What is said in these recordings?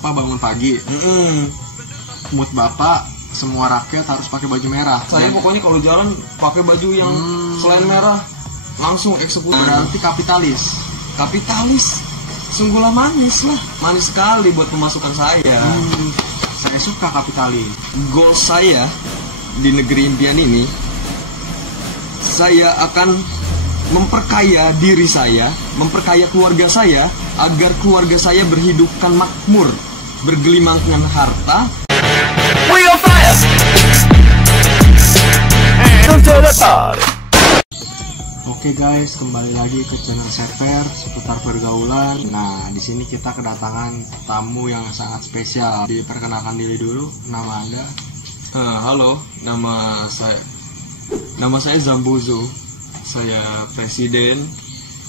Bapak bangun pagi, mood Bapak semua rakyat harus pakai baju merah. Saya pokoknya kalau jalan pakai baju yang selain merah langsung eksekusi. Berarti kapitalis. Kapitalis, sungguhlah manis lah, manis sekali buat pemasukan saya. Saya suka kapitalis. Goal saya di negeri impian ini, saya akan memperkaya diri saya, memperkaya keluarga saya, agar keluarga saya berhidupkan makmur, bergelimang dengan harta. Oke guys, kembali lagi ke channel Seper seputar pergaulan. Nah, di sini kita kedatangan tamu yang sangat spesial. Diperkenalkan diri dulu, nama Anda. Halo, nama saya Zambuzo. Saya presiden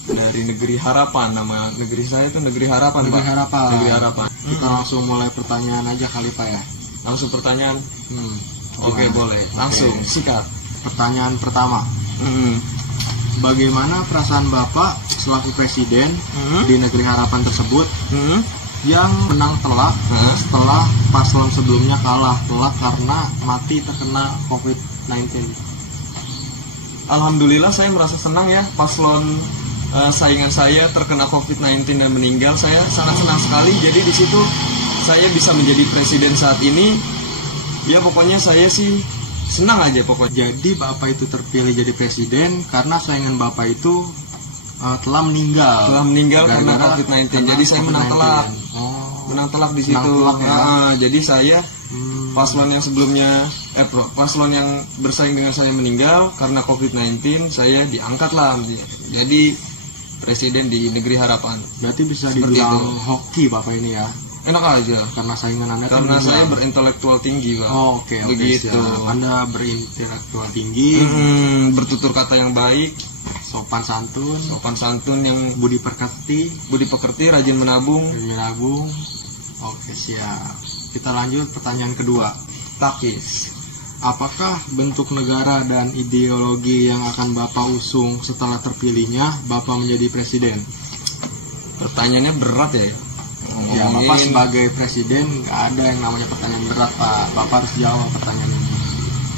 dari Negeri Harapan. Nama negeri saya itu Negeri Harapan, Negeri Pak. Harapan. Negeri Harapan. Kita langsung mulai pertanyaan aja kali Pak ya. Langsung pertanyaan. Gimana? Oke, boleh. Langsung, sikat. Pertanyaan pertama. Bagaimana perasaan Bapak selaku presiden di Negeri Harapan tersebut yang menang telak setelah paslon sebelumnya kalah telak karena mati terkena COVID-19? Alhamdulillah saya merasa senang ya, paslon saingan saya terkena COVID-19 dan meninggal. Saya sangat senang sekali. Jadi di situ saya bisa menjadi presiden saat ini. Ya pokoknya saya sih senang aja pokoknya. Jadi Bapak itu terpilih jadi presiden karena saingan Bapak itu telah meninggal. Karena COVID-19. Jadi saya menang telak. Menang telak di situ. Ya. Jadi saya paslon yang sebelumnya paslon yang bersaing dengan saya meninggal karena COVID-19, saya diangkat lah. Jadi presiden di Negeri Harapan. Berarti bisa dibilang hoki Bapak ini ya. Enak aja Karena saingan Anda karena saya berintelektual tinggi, Pak. Oke, begitu. Anda berintelektual tinggi, bertutur kata yang baik, sopan santun yang budi pekerti, rajin menabung. Oke, siap. Kita lanjut pertanyaan kedua. Takis. Apakah bentuk negara dan ideologi yang akan Bapak usung setelah terpilihnya Bapak menjadi presiden? Pertanyaannya berat ya. Ya, Bapak sebagai presiden nggak ada yang namanya pertanyaan berat, Pak. Bapak harus jawab pertanyaan ini.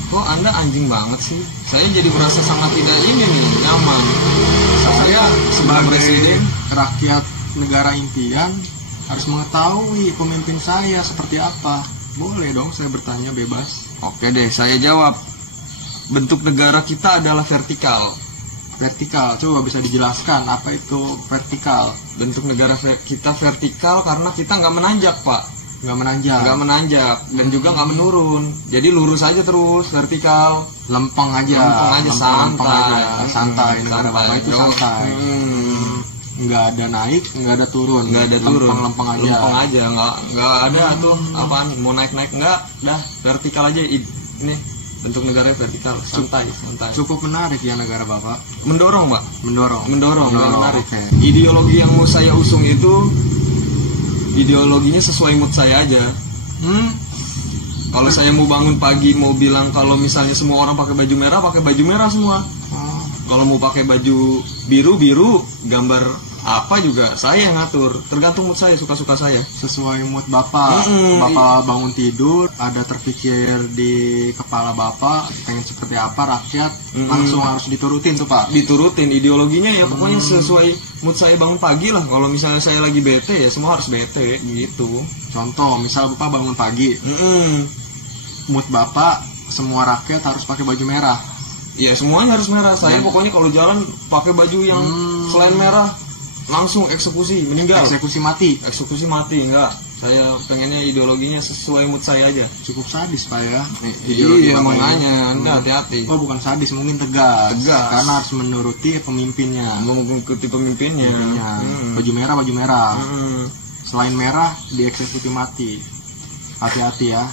Kok Anda anjing banget sih? Saya jadi merasa sangat tidak nyaman. Saya sebagai presiden rakyat negara impian harus mengetahui pemimpin saya seperti apa. Boleh dong saya bertanya bebas. Oke deh, saya jawab. Bentuk negara kita adalah vertikal. Vertikal, coba bisa dijelaskan apa itu vertikal? Bentuk negara kita vertikal karena kita nggak menanjak, Pak. Nggak menanjak dan juga nggak menurun. Jadi lurus aja terus, vertikal. Lempeng aja, santai. Negara Bapak itu santai. Nggak ada naik, nggak ada turun. Lempeng aja. Nggak ada tuh apaan mau naik nggak. Dah vertikal aja. Ini bentuk negara vertikal, santai. Cukup menarik ya negara Bapak. Mendorong, Pak. Mendorong, menarik. Okay. Ideologi yang mau saya usung itu ideologinya sesuai mood saya aja. Kalau saya mau bangun pagi mau bilang kalau misalnya semua orang pakai baju merah semua. Kalau mau pakai baju biru, gambar apa juga saya yang ngatur. Tergantung mood saya, suka-suka saya. Sesuai mood Bapak. Bapak bangun tidur, ada terpikir di kepala Bapak pengen seperti apa rakyat, langsung harus diturutin tuh Pak. Diturutin ideologinya ya, pokoknya sesuai mood saya bangun pagi lah. Kalau misalnya saya lagi bete ya semua harus bete gitu. Contoh, misal Bapak bangun pagi, mood Bapak semua rakyat harus pakai baju merah. Ya semuanya harus merah. Saya pokoknya kalau jalan pakai baju yang selain merah langsung eksekusi, meninggal. Eksekusi mati enggak. Saya pengennya ideologinya sesuai mood saya aja. Cukup sadis Pak ya. Iya makanya Anda hati-hati. Oh bukan sadis, mungkin tegas. Karena harus menuruti pemimpinnya. Baju merah. Selain merah dieksekusi mati. Hati-hati ya.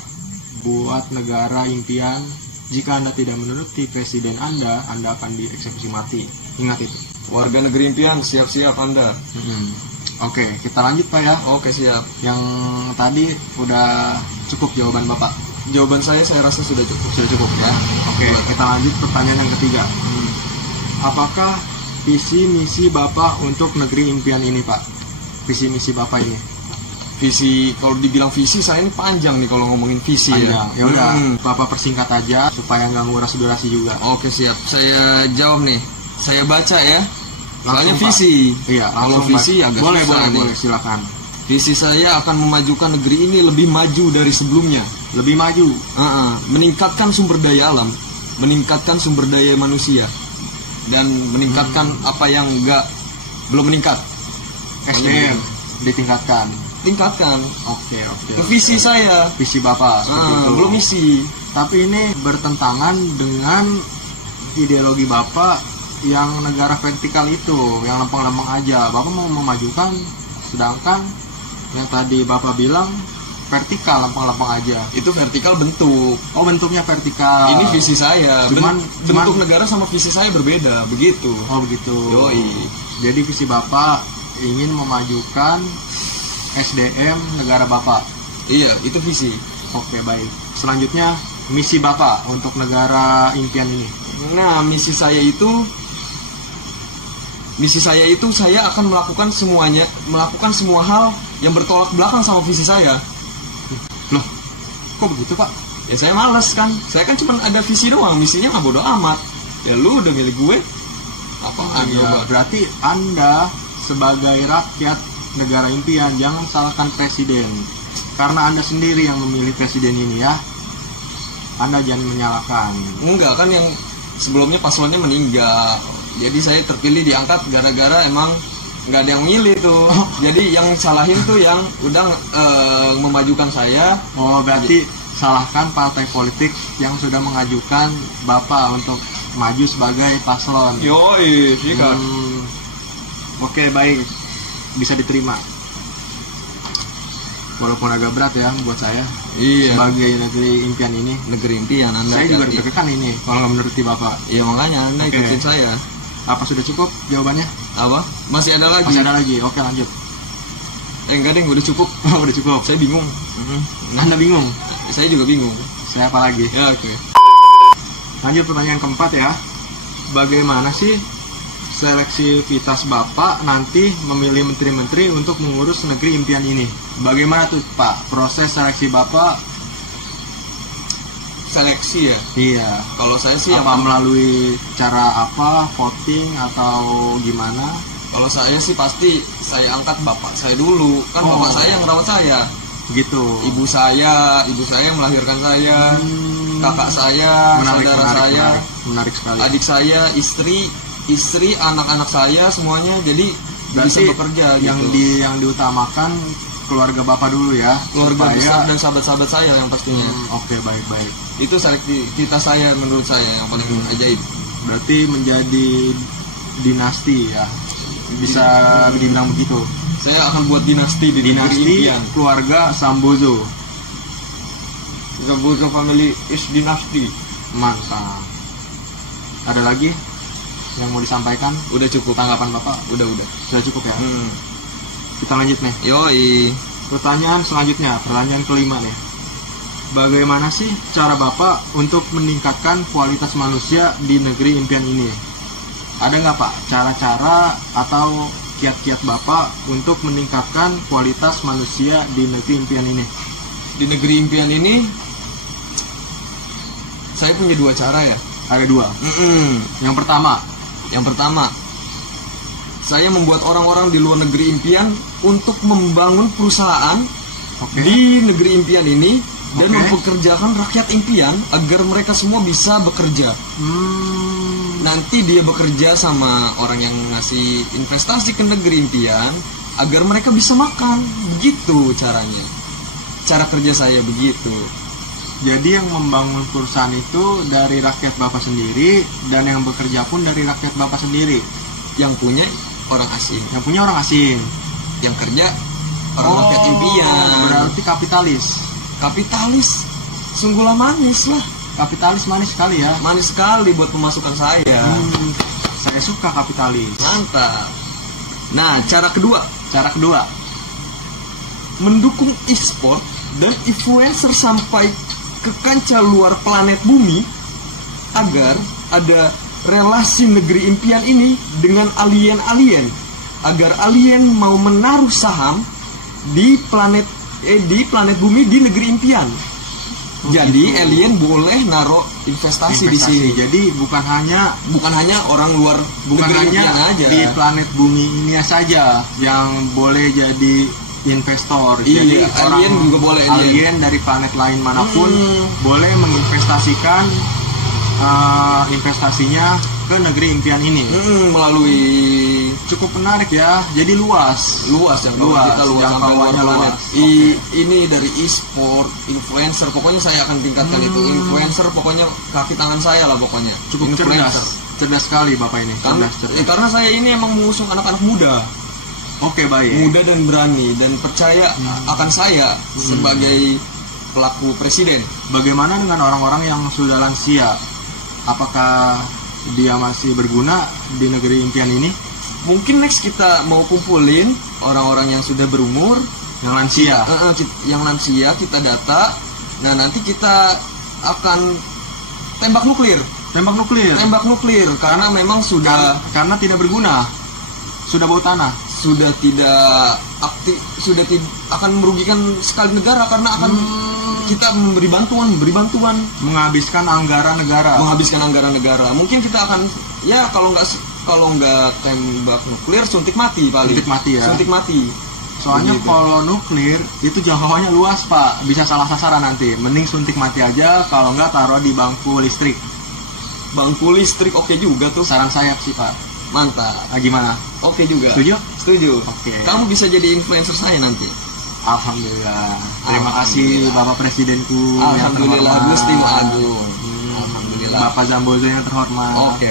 Buat negara impian, jika Anda tidak menuruti presiden Anda akan dieksekusi mati. Ingat itu. Warga negeri impian, siap-siap Anda. Oke, kita lanjut Pak ya. Oke, siap. Yang tadi udah cukup jawaban Bapak. Jawaban saya rasa sudah cukup ya. Oke, kita lanjut pertanyaan yang ketiga. Apakah visi misi Bapak untuk negeri impian ini Pak? Visi misi Bapak ini. Visi, kalau dibilang visi saya ini panjang nih kalau ngomongin visi Panjang. ya. Ya udah, Bapak persingkat aja supaya nggak nguras durasi juga. Oke siap, saya jawab nih. Saya baca ya. Soalnya Pak. visi. Iya, Kalau langsung, visi Pak. agak boleh, susah nih. boleh, silakan. Visi saya akan memajukan negeri ini lebih maju dari sebelumnya. Lebih maju. Meningkatkan sumber daya alam, meningkatkan sumber daya manusia, dan meningkatkan apa yang belum meningkat. SDM ditingkatkan. Tingkatkan. Oke. Itu visi saya. Visi Bapak seperti itu. Belum misi. Tapi ini bertentangan dengan ideologi Bapak yang negara vertikal itu, yang lempeng-lempeng aja. Bapak mau memajukan, sedangkan yang tadi Bapak bilang vertikal, lempeng-lempeng aja. Itu vertikal bentuk. Oh, bentuknya vertikal. Ini visi saya. Cuman bentuk negara sama visi saya berbeda, begitu. Oh, begitu. Yoi. Jadi visi Bapak ingin memajukan SDM negara Bapak. Iya, itu visi. Oke, baik. Selanjutnya misi Bapak untuk negara impian ini. Nah, misi saya itu saya akan melakukan semua hal yang bertolak belakang sama visi saya. Loh, kok begitu Pak? Ya saya males kan. Saya kan cuma ada visi doang, misinya nggak bodo amat. Ya lu udah milih gue. Apaan Ya, berarti Anda sebagai rakyat negara impian jangan salahkan presiden. Karena Anda sendiri yang memilih presiden ini ya. Anda jangan menyalahkan. Enggak kan, yang sebelumnya paslonnya meninggal. Jadi saya terpilih diangkat gara-gara emang nggak ada yang milih tuh. Jadi yang salahin tuh yang udah memajukan saya. Oh, berarti salahkan partai politik yang sudah mengajukan Bapak untuk maju sebagai paslon. Yoi, iya kan. Oke, baik. Bisa diterima. Walaupun agak berat ya buat saya. Iya. Sebagai negeri impian ini. Negeri impian Anda. Saya juga deg-degan ini kalau nggak menuruti Bapak. Iya makanya Anda Oke. ikutin saya. Apa sudah cukup jawabannya? Apa? Masih ada lagi? Masih ada lagi. Oke, lanjut. Enggak deh, udah cukup. Udah cukup. Saya bingung. Anda bingung? Saya juga bingung. Saya apa lagi? Ya oke. Lanjut pertanyaan keempat ya. Bagaimana sih seleksivitas Bapak nanti memilih menteri-menteri untuk mengurus negeri impian ini? Bagaimana tuh Pak proses seleksi Bapak? Seleksi ya. Iya. Kalau saya sih Apa melalui cara apa? Voting atau gimana? Kalau saya sih pasti saya angkat bapak saya dulu. Kan Oh. bapak saya yang merawat saya. Gitu. Ibu saya yang melahirkan saya. Kakak saya, saudara saya, menarik sekali. adik saya, istri, anak-anak saya semuanya. Jadi Berarti bisa bekerja yang gitu. yang diutamakan keluarga Bapak dulu ya. Keluarga supaya- besar dan sahabat-sahabat saya yang pastinya. Oke, baik. Itu selektivitas saya menurut saya yang paling ajaib. Berarti menjadi dinasti ya. Bisa dibilang begitu. Saya akan buat dinasti di negeri Dinasti impian. keluarga Sambozo. Sambozo family is dinasti. Mantap. Ada lagi yang mau disampaikan? Udah cukup. Tanggapan Bapak? Udah. Sudah cukup ya? Kita lanjut nih. Yoi. Pertanyaan selanjutnya, pertanyaan kelima nih. Bagaimana sih cara Bapak untuk meningkatkan kualitas manusia di negeri impian ini? Ada nggak Pak cara-cara atau kiat-kiat Bapak untuk meningkatkan kualitas manusia di negeri impian ini? Di negeri impian ini saya punya dua cara ya. Ada dua. Yang pertama, Saya membuat orang-orang di luar negeri impian untuk membangun perusahaan Oke. di negeri impian ini dan Oke. mempekerjakan rakyat impian agar mereka semua bisa bekerja. Nanti dia bekerja sama orang yang ngasih investasi ke negeri impian agar mereka bisa makan. Begitu caranya. Cara kerja saya begitu. Jadi yang membangun perusahaan itu dari rakyat Bapak sendiri dan yang bekerja pun dari rakyat Bapak sendiri. Yang punya orang asing, Yang punya orang asing. yang kerja orang rakyat impian. Berarti kapitalis. Kapitalis sungguhlah manis lah. Kapitalis manis sekali ya. Manis sekali buat pemasukan saya. Saya suka kapitalis. Mantap. Nah, cara kedua, mendukung e-sport dan influencer sampai ke kancah luar planet bumi agar ada relasi negeri impian ini dengan alien-alien, agar alien mau menaruh saham di planet bumi, di negeri impian. Jadi alien boleh naruh investasi di sini. Jadi bukan hanya orang luar negeri impian aja. Di planet bumi ini saja yang boleh jadi investor. Jadi alien juga boleh. Alien dari planet lain manapun boleh menginvestasikan investasinya ke negeri impian ini. Melalui cukup menarik ya. Jadi luas jangkauannya luas. Ini dari e-sport, influencer, pokoknya saya akan tingkatkan itu. Influencer pokoknya kaki tangan saya lah pokoknya. Cukup cerdas sekali Bapak ini. Karena saya ini emang mengusung anak-anak muda. Oke, baik. Muda dan berani dan percaya akan saya sebagai pelaku presiden. Bagaimana dengan orang-orang yang sudah lansia? Apakah dia masih berguna di negeri impian ini? Mungkin next kita mau kumpulin orang-orang yang sudah berumur, yang lansia. Yang lansia kita data. Nah, nanti kita akan tembak nuklir karena memang karena tidak berguna. Sudah bau tanah, sudah tidak aktif, akan merugikan sekali negara karena akan kita memberi bantuan, menghabiskan anggaran negara. Mungkin kita akan kalau nggak tembak nuklir, suntik mati paling. Suntik mati. Soalnya kalau nuklir itu jangkauannya luas Pak, bisa salah sasaran nanti. Mending suntik mati aja, kalau nggak taruh di bangku listrik. Bangku listrik oke juga tuh. Saran saya sih Pak. Mantap. Gimana? Oke juga. Setuju. Oke. Kamu bisa jadi influencer saya nanti. Alhamdulillah. Terima kasih Bapak Presidenku. Alhamdulillah, Gusti Agung. Alhamdulillah. Bapak Zambozo yang terhormat.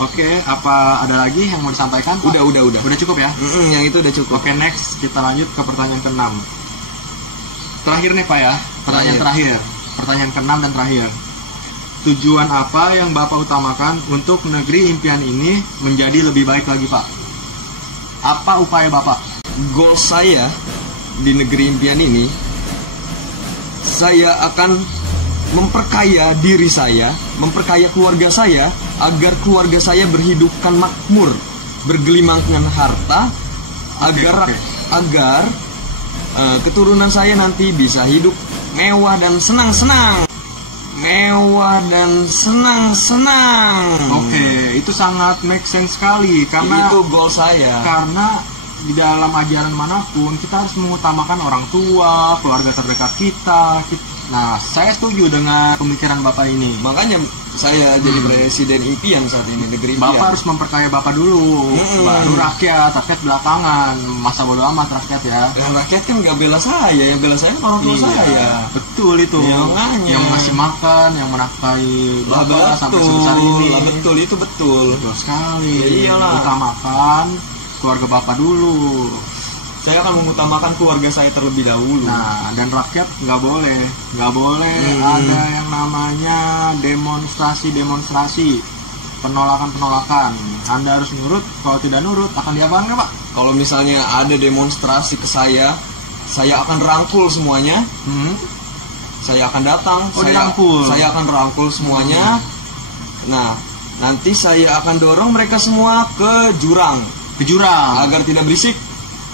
Oke, apa ada lagi yang mau disampaikan? Pak? Udah cukup ya? Yang itu udah cukup. Oke, next kita lanjut ke pertanyaan ke-6. Terakhir nih Pak ya. Pertanyaan ke-6 dan terakhir. Tujuan apa yang Bapak utamakan untuk negeri impian ini menjadi lebih baik lagi Pak? Apa upaya Bapak? Goal saya di negeri impian ini, saya akan memperkaya diri saya, memperkaya keluarga saya, agar keluarga saya berhidupkan makmur, bergelimang dengan harta, agar keturunan saya nanti bisa hidup mewah dan senang-senang. Oke, itu sangat make sense sekali karena itu goal saya. Karena di dalam ajaran manapun kita harus mengutamakan orang tua, keluarga terdekat kita. Nah, saya setuju dengan pemikiran Bapak ini. Makanya saya jadi presiden impian saat ini, negeri impian. Bapak harus memperkaya Bapak dulu, baru rakyat belakangan. Masa bodo amat rakyat ya. Rakyat kan nggak bela saya, yang bela saya kan orang tua saya. Betul itu. Yang masih makan, yang menafkahi Bapak sampai sebesar ini. Betul, itu betul. Betul sekali. Iyalah. Utamakan keluarga Bapak dulu. Saya akan mengutamakan keluarga saya terlebih dahulu. Nah, dan rakyat nggak boleh ada yang namanya demonstrasi, penolakan. Anda harus nurut. Kalau tidak nurut akan diapakan Pak? Kalau misalnya ada demonstrasi ke saya akan rangkul semuanya. Saya akan datang. Saya akan rangkul semuanya. Nah, nanti saya akan dorong mereka semua ke jurang agar tidak berisik.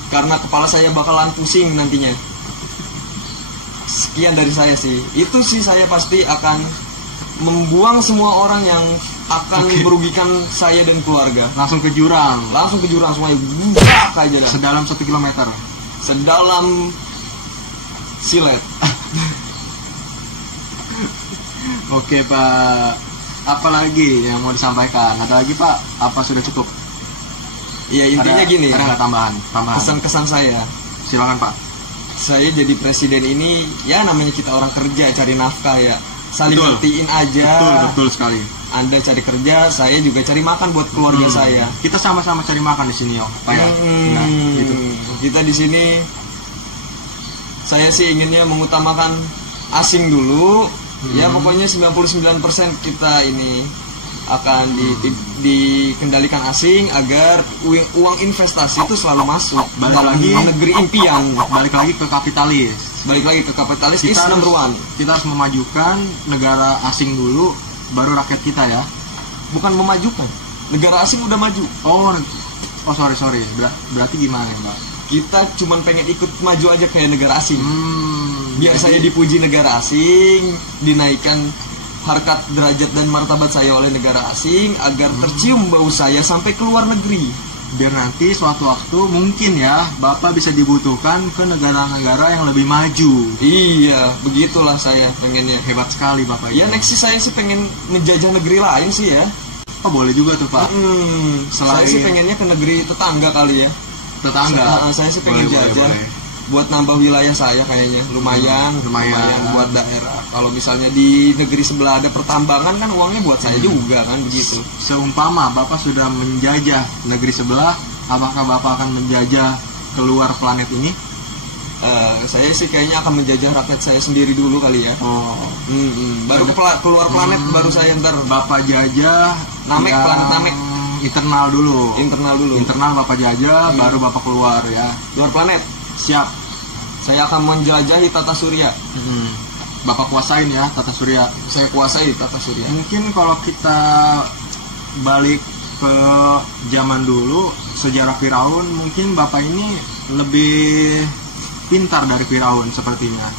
Karena kepala saya bakalan pusing nantinya. Sekian dari saya sih. Itu sih, saya pasti akan membuang semua orang yang akan merugikan saya dan keluarga. Langsung ke jurang semuanya. Buak aja dah. Sedalam 1 kilometer. Sedalam silet. Oke Pak. Apa lagi yang mau disampaikan? Ada lagi Pak? Apa sudah cukup? Ya intinya gini. Ada nggak tambahan? Kesan-kesan saya. Silakan Pak. Saya jadi presiden ini, ya namanya kita orang kerja cari nafkah ya. Saling ngertiin aja. Betul sekali. Anda cari kerja, saya juga cari makan buat keluarga saya. Kita sama-sama cari makan di sini Pak ya. Gitu. Kita di sini, saya sih inginnya mengutamakan asing dulu. Ya pokoknya 99% kita ini akan dikendalikan asing agar uang investasi itu selalu masuk dalam negeri impian. Balik lagi ke kapitalis. Is number one. Kita harus memajukan negara asing dulu, baru rakyat kita ya. Bukan memajukan, negara asing udah maju. Oh sorry. Berarti gimana Mbak? Kita cuman pengen ikut maju aja kayak negara asing. Biar saya dipuji negara asing, dinaikkan harkat derajat dan martabat saya oleh negara asing, agar tercium bau saya sampai ke luar negeri. Biar nanti suatu waktu mungkin ya Bapak bisa dibutuhkan ke negara-negara yang lebih maju. Iya, begitulah saya pengennya. Hebat sekali Bapak. Ya next sih saya sih pengen menjajah negeri lain sih ya. Oh boleh juga tuh Pak. Saya sih pengennya ke negeri tetangga kali ya. Tetangga. Saya sih pengen jajah. Buat nambah wilayah saya kayaknya lumayan buat daerah. Kalau misalnya di negeri sebelah ada pertambangan kan uangnya buat saya juga kan begitu. Seumpama Bapak sudah menjajah negeri sebelah, apakah Bapak akan menjajah keluar planet ini? Saya sih kayaknya akan menjajah rakyat saya sendiri dulu kali ya. Baru keluar planet baru saya ntar. Bapak jajah planet Namek. Internal dulu. Internal Bapak jajah, baru Bapak keluar ya. Luar planet. Siap. Saya akan menjelajahi tata surya. Bapak kuasain ya tata surya. Saya kuasai tata surya. Mungkin kalau kita balik ke zaman dulu, sejarah Firaun, mungkin Bapak ini lebih pintar dari Firaun sepertinya.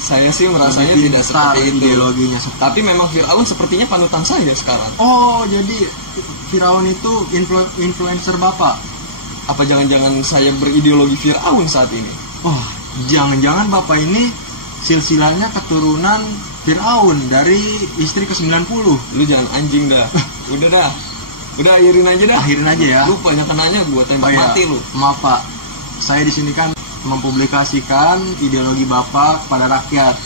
Saya sih merasanya tidak seperti itu. Ideologinya tapi memang Firaun sepertinya panutan saya sekarang. Oh, jadi Firaun itu influencer Bapak? Apa jangan-jangan saya berideologi Firaun saat ini? Oh, jangan-jangan Bapak ini silsilahnya keturunan Firaun dari istri ke-90. Lu jangan anjing dah. Udah akhirin aja dah. Akhirin aja ya. Lu banyak nanya gua tembak mati lu. Maaf Pak, saya di sini kan mempublikasikan ideologi Bapak kepada rakyat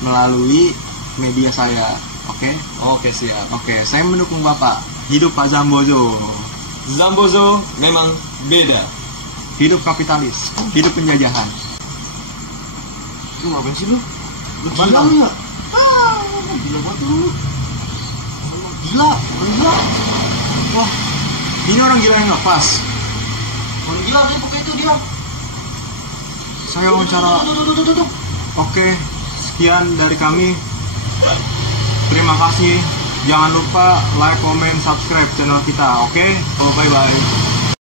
melalui media saya. Oke? Oke, siap. Oke, saya mendukung Bapak. Hidup Pak Zambozo. Zambozo memang beda. Hidup kapitalis, hidup penjajahan. Lu ngapain sih lu? Lu gila nggak? Gila banget lu. Gila. Wah, ini orang gila yang nggak pas. Orang gila dia pakai itu dia. Saya wawancara. Oke, sekian dari kami. Terima kasih. Jangan lupa like, comment, subscribe channel kita. Oke? Bye-bye.